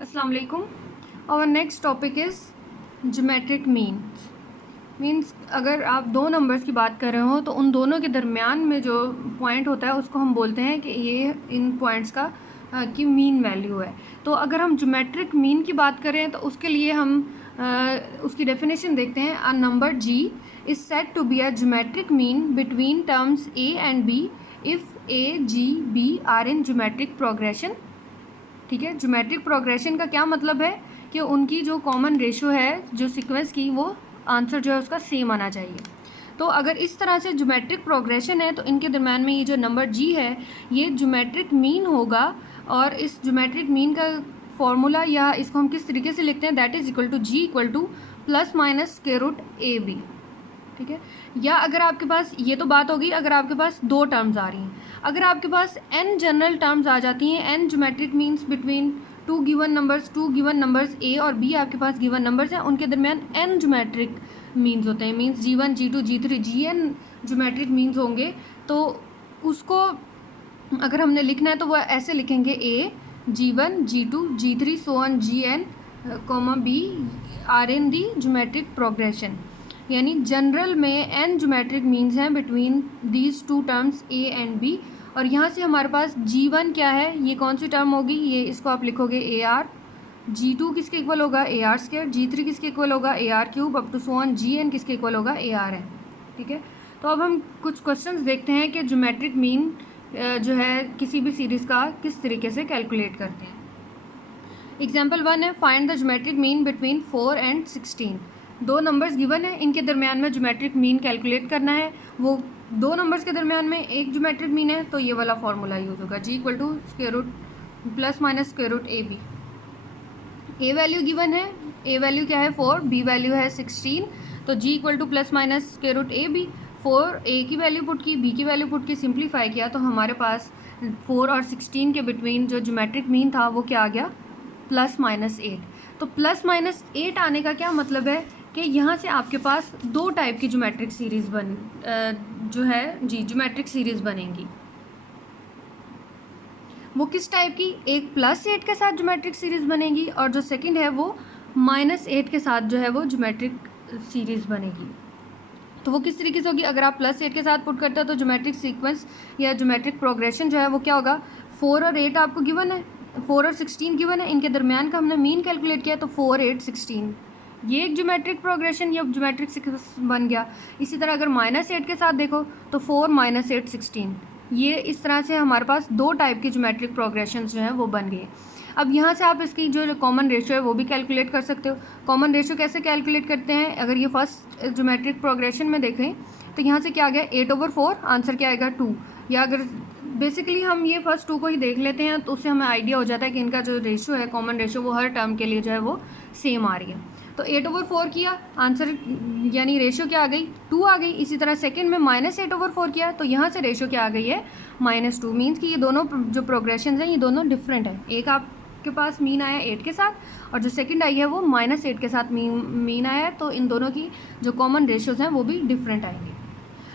अस्सलाम वालेकुम। और next topic is geometric means अगर आप दो नंबर्स की बात कर रहे हो तो उन दोनों के दरमियान में जो पॉइंट होता है उसको हम बोलते हैं कि ये इन पॉइंट्स का की मीन वैल्यू है। तो अगर हम ज्योमेट्रिक मीन की बात करें तो उसके लिए हम उसकी डेफिनेशन देखते हैं। A number G is said to be a geometric mean between terms A and B if A G B are in geometric progression. ठीक है, ज्योमेट्रिक प्रोग्रेशन का क्या मतलब है कि उनकी जो कॉमन रेशो है जो सीक्वेंस की, वो आंसर जो है उसका सेम आना चाहिए। तो अगर इस तरह से ज्योमेट्रिक प्रोग्रेशन है तो इनके दरम्यान में ये जो नंबर जी है ये ज्योमेट्रिक मीन होगा। और इस ज्योमेट्रिक मीन का फॉर्मूला या इसको हम किस तरीके से लिखते हैं, that is equal to G equal to plus minus square root A B. ठीक है, या अगर आपके पास, ये तो बात होगी अगर आपके पास दो टर्म्स आ रही हैं, अगर आपके पास n जनरल टर्म्स आ जाती हैं, n geometric means between two given numbers a और b आपके पास गिवन नंबर्स हैं, उनके दरमियान n ज्योमेट्रिक मीन्स होते हैं। Means g1 g2 g3 gn geometric means होंगे। तो उसको अगर हमने लिखना है तो वह ऐसे लिखेंगे a g1 g2 g3 so on gn comma b are in the geometric progression. यानी जनरल में n ज्योमेट्रिक मीन्स हैं between these two terms a and b। और यहाँ से हमारे पास g1 क्या है, ये कौन सी टर्म होगी, ये इसको आप लिखोगे ar। g2 किसके इक्वल होगा ar स्क्वायर, g3 किसके इक्वल होगा ar cube, up to so on gn किसके इक्वल होगा ar है। ठीक है, तो अब हम कुछ क्वेश्चंस देखते हैं कि ज्योमेट्रिक मीन जो है किसी भी सीरीज़ का किस तरीके से कैलकुलेट करते हैं। एग्जाम्पल 1 है, find the geometric mean between 4 and 16। दो नंबर्स गिवन है, इनके दरमियान में ज्योमेट्रिक मीन कैलकुलेट करना है। वो दो नंबर्स के दरमियान में एक ज्योमेट्रिक मीन है तो ये वाला फॉर्मूला यूज़ होगा, G equal to square root plus minus square root A B. A value given है, ए वैल्यू क्या है 4, बी वैल्यू है 16, तो G equal to plus minus square root A B. 4 A की वैल्यू पुट की, B की value put की, simplify किया तो हमारे पास 4 और 16 के बिटवीन जो ज्योमेट्रिक मीन था वो क्या आ गया, प्लस माइनस 8। तो प्लस माइनस 8 आने का क्या मतलब है कि यहाँ से आपके पास दो टाइप की ज्योमेट्रिक सीरीज़ जो है जी ज्योमेट्रिक सीरीज़ बनेंगी। वो किस टाइप की, एक प्लस 8 के साथ ज्योमेट्रिक सीरीज़ बनेगी और जो सेकंड है वो माइनस 8 के साथ जो है वो ज्योमेट्रिक सीरीज़ बनेगी। तो वो किस तरीके से होगी, अगर आप प्लस 8 के साथ पुट करते हो तो ज्योमेट्रिक सीक्वेंस या ज्योमेट्रिक प्रोग्रेशन जो है वो क्या होगा, 4 और 8 आपको गिवन है, 4 और 16 गिवन है, इनके दरमियान का हमने मीन कैलकुलेट किया तो 4 8 16, ये एक ज्योमेट्रिक प्रोग्रेशन या ज्योमेट्रिक सीक्वेंस बन गया। इसी तरह अगर माइनस 8 के साथ देखो तो 4 माइनस 8 16, ये इस तरह से हमारे पास दो टाइप की ज्योमेट्रिक प्रोग्रेशन जो हैं वो बन गए। अब यहाँ से आप इसकी जो कॉमन रेशो है वो भी कैलकुलेट कर सकते हो। कॉमन रेशो कैसे कैलकुलेट करते हैं, अगर ये फर्स्ट ज्योमेट्रिक प्रोग्रेशन में देखें तो यहाँ से क्या आ गया 8/4, आंसर क्या आएगा 2। या अगर बेसिकली हम ये फर्स्ट 2 को ही देख लेते हैं तो उससे हमें आइडिया हो जाता है कि इनका जो रेशो है कॉमन रेशो वो हर टर्म के लिए जो है वो सेम आ रही है। तो 8/4 किया, आंसर यानी रेशो क्या आ गई 2 आ गई। इसी तरह सेकंड में माइनस 8/4 किया तो यहाँ से रेशो क्या आ गई है -2। मीन्स कि ये दोनों जो प्रोग्रेशन हैं ये दोनों डिफरेंट है। एक आपके पास मीन आया 8 के साथ और जो सेकंड आई है वो -8 के साथ मीन आया है, तो इन दोनों की जो कॉमन रेशोज़ हैं वो भी डिफरेंट आएंगे।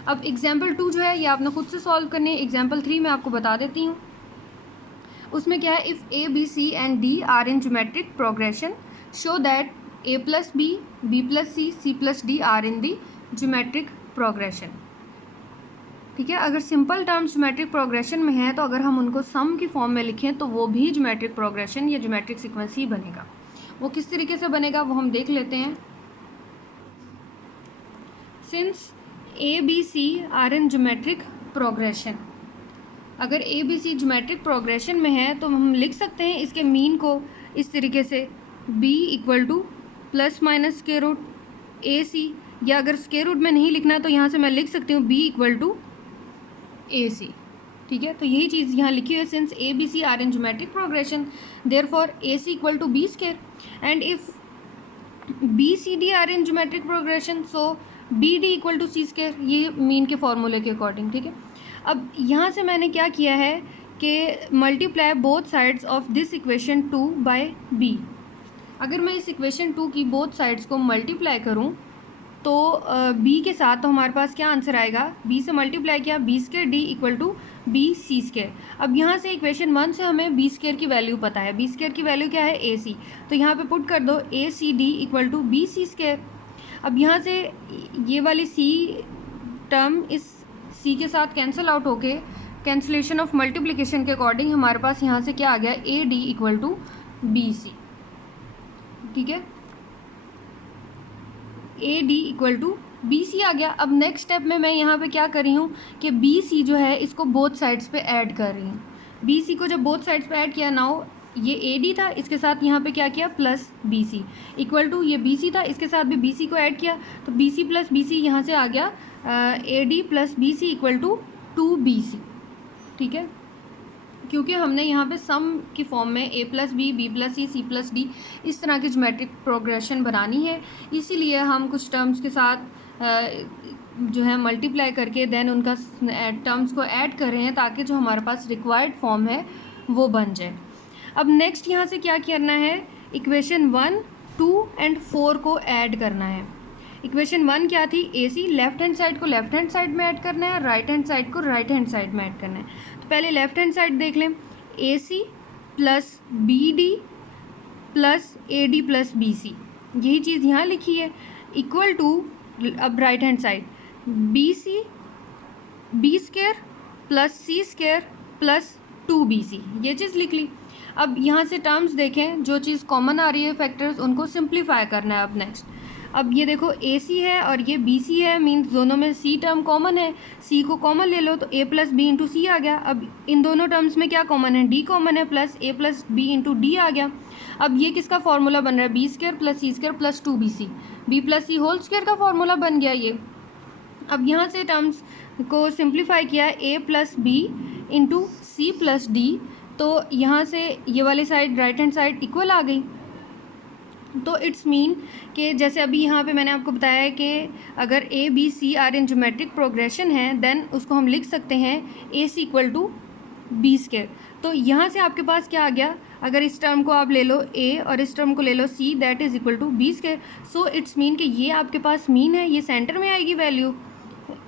अब एग्जाम्पल 2 जो है ये आपने खुद से सॉल्व करनी है। एग्जाम्पल 3 मैं आपको बता देती हूँ। उसमें क्या है, if A B C and D are in geometric progression show that a plus B, B plus C, C plus D are in the geometric progression. ठीक है, अगर सिंपल टर्म्स ज्योमेट्रिक प्रोग्रेशन में है तो अगर हम उनको सम की फॉर्म में लिखें तो वो भी ज्योमेट्रिक प्रोग्रेशन या ज्योमेट्रिक सीक्वेंस ही बनेगा। वो किस तरीके से बनेगा वो हम देख लेते हैं। Since A B C are in geometric progression, अगर A B C geometric progression में है तो हम लिख सकते हैं इसके मीन को इस तरीके से, b equal to plus minus square root A C, या अगर स्क्वायर रूट में नहीं लिखना तो यहाँ से मैं लिख सकती हूँ b equal to A C. ठीक है, तो यही चीज़ यहाँ लिखी हुई है, since A B C are in geometric progression therefore A C equal to B square and if B C D are in geometric progression so B D equal to C square, ये mean के फॉर्मूले के according. ठीक है, अब यहाँ से मैंने क्या किया है कि multiply both sides of this equation 2 by B. अगर मैं इस इक्वेशन 2 की बोथ साइड्स को मल्टीप्लाई करूँ तो b के साथ, तो हमारे पास क्या आंसर आएगा, b से मल्टीप्लाई किया b square d equal to B C square. अब यहाँ से इक्वेशन 1 से हमें बी स्क्वायर की वैल्यू पता है, बी स्क्वायर की वैल्यू क्या है ए सी, तो यहाँ पे पुट कर दो A C D equal to B C square. अब यहाँ से ये वाली सी टर्म इस सी के साथ कैंसिल आउट होके कैंसिलेशन ऑफ मल्टीप्लिकेशन के अकॉर्डिंग हमारे पास यहाँ से क्या आ गया, A D equal to B C. ठीक है, A D equal to B C आ गया। अब नेक्स्ट स्टेप में मैं यहाँ पे क्या कर रही हूँ कि बी सी जो है इसको बोथ साइड्स पे ऐड कर रही हूँ। बी सी को जब बोथ साइड्स पे ऐड किया, नाउ ये ए डी था, इसके साथ यहाँ पे क्या किया plus B C equal to ये बी सी था, इसके साथ भी बी सी को ऐड किया, तो B C plus B C यहाँ से आ गया A D plus B C equal to B C. ठीक है, क्योंकि हमने यहाँ पे सम की फॉर्म में a plus B plus C plus D इस तरह की ज्योमेट्रिक प्रोग्रेशन बनानी है, इसीलिए हम कुछ टर्म्स के साथ जो है मल्टीप्लाई करके देन उनका टर्म्स को ऐड कर रहे हैं ताकि जो हमारे पास रिक्वायर्ड फॉर्म है वो बन जाए। अब नेक्स्ट यहाँ से क्या करना है, इक्वेशन 1, 2 एंड 4 को ऐड करना है। इक्वेशन 1 क्या थी, A C left hand side को लेफ्ट हैंड साइड में ऐड करना है, राइट हैंड साइड को राइट हैंड साइड में ऐड करना है। तो पहले लेफ्ट हैंड साइड देख लें, A C plus B D plus A D plus B C, यही चीज़ यहाँ लिखी है, इक्वल टू अब right hand side B C B square plus C square plus 2bc, ये चीज़ लिख ली। अब यहाँ से टर्म्स देखें, जो चीज़ कॉमन आ रही है फैक्टर्स उनको सिंप्लीफाई करना है। अब नेक्स्ट, अब ये देखो ए सी है और ये बी सी है, मीन्स दोनों में सी टर्म कॉमन है, सी को कॉमन ले लो तो A plus B into C आ गया। अब इन दोनों टर्म्स में क्या कॉमन है, डी कॉमन है, plus A plus B into D आ गया। अब ये किसका फॉर्मूला बन रहा है, B square plus C square plus 2bc, B plus C whole square का फॉर्मूला बन गया ये। अब यहाँ से टर्म्स को सिंप्लीफाई किया, A plus B into C plus D, तो यहाँ से ये वाली side right hand side equal आ गई। तो इट्स मीन कि जैसे अभी यहाँ पे मैंने आपको बताया है कि अगर A B C are in geometric progression है देन उसको हम लिख सकते हैं A C equal to B square. तो यहाँ से आपके पास क्या आ गया, अगर इस टर्म को आप ले लो ए और इस टर्म को ले लो C, that is equal to B square. So it's mean कि ये आपके पास मीन है, ये सेंटर में आएगी वैल्यू,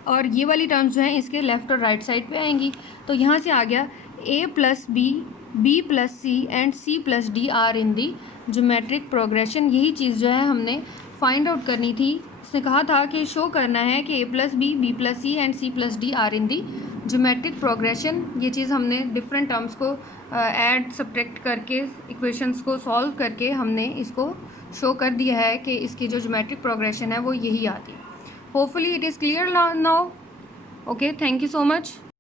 और ये वाली टर्म्स जो हैं इसके लेफ़्ट और राइट साइड पे आएंगी। तो यहाँ से आ गया A plus B plus C and C plus D are in the geometric progression. यही चीज़ जो है हमने फाइंड आउट करनी थी। उसने कहा था कि शो करना है कि A plus B plus C and C plus D are in the geometric progression. ये चीज़ हमने डिफरेंट टर्म्स को ऐड सब्ट्रैक्ट करके इक्वेशंस को सॉल्व करके हमने इसको शो कर दिया है कि इसकी जो ज्योमेट्रिक प्रोग्रेशन है वो यही आती है। Hopefully it is clear now. Okay, thank you so much.